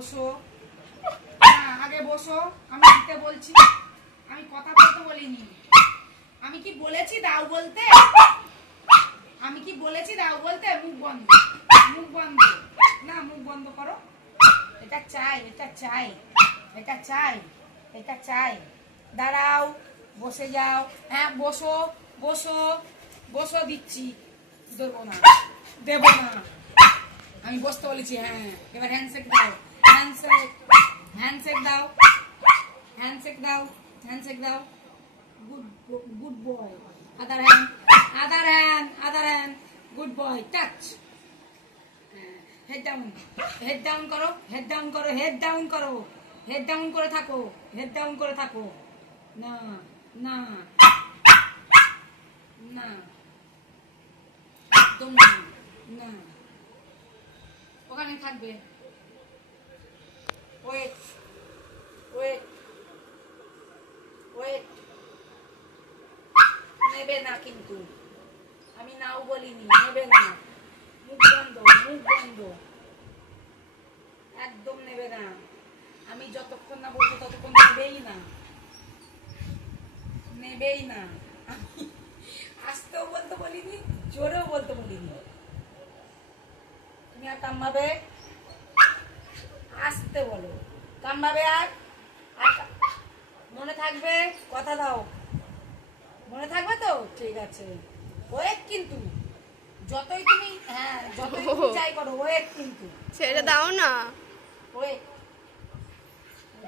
বসো না, আগে বসো। আমি দিতে বলছি, আমি কথা বলতে বলিনি। আমি কি বলেছি দাও বলতে? আমি কি বলেছি দাও বলতে? মুখ বন্ধ, মুখ বন্ধ। না, মুখ বন্ধ করো। এটা চাই, এটা চাই, এটা চাই, এটা চাই। দাঁড়াও, বসে যাও। হ্যাঁ বসো, বসো, বসো। দিচ্ছি। দেবো না, দেবো না। আমি বসতে বলেছি। হ্যাঁ, এবার হ্যান্ডশেক দাও, হ্যান্ডশেক, হ্যান্ডশেক দাও, হ্যান্ডশেক দাও, হ্যান্ডশেক দাও। Good, good boy. Other hand, other hand, other hand. Good boy. Touch. Head down, head down করো, হেড ডাউন করো, হেড ডাউন করো, হেড ডাউন করে থাকো, হেড ডাউন করে থাকো। না, না, না, একদম না, না। ওখানে থাকবে। Wait, wait, wait. নেবে না কিন্তু, আমি নাও বলিনি। নেবে না। মুখ বন্ধ, মুখ বন্ধ। একদম নেবে না। আমি যতক্ষণ না বলবো ততক্ষণ নেবেই না, নেবেই না। আসতেও বলতে বলিনি, জোরেও বলতে বলিনি। তুমি আর কামড়াবে? আসতে বলো, কামড়াবে আর? মনে থাকবে? কথা দাও, মনে থাকবে তো? ঠিক আছে। ওয়েট কিন্তু, যতই তুমি, হ্যাঁ যতই তুমি যাই করো, ওয়েট কিন্তু। ছেড়ে দাও না। ওয়েট।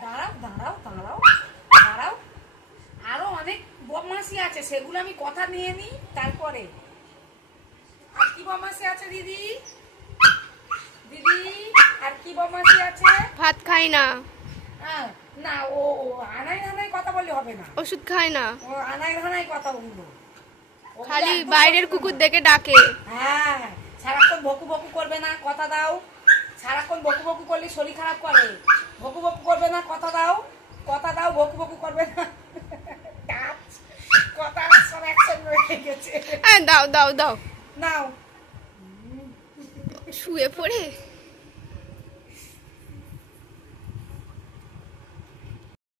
দাঁড়াও, দাঁড়াও, দাঁড়াও, দাঁড়াও। আরো অনেক বদমাশি আছে, সেগুলো আমি কথা নিয়ে নিই তারপরে। আর কি বদমাশি আছে দিদি? দিদি, আর কি বদমাশি আছে? ভাত খাই না। না, ও আনাই ধানাই কথা বললে হবে না। ওষুধ খায় না। ও আনাই ধানাই কথা বললো। খালি বাইরের কুকুর দেখে ডাকে। হ্যাঁ, সারাক্ষণ বকু বকু করবে না, কথা দাও। সারাক্ষণ বকু বকু করলে শরীর খারাপ করে। বকু বকু করবে না, কথা দাও, কথা দাও। বকু বকু করবে না। কথা সব একসঙ্গে রয়ে গেছে। দাও দাও দাও। নাও। শুয়ে পড়ে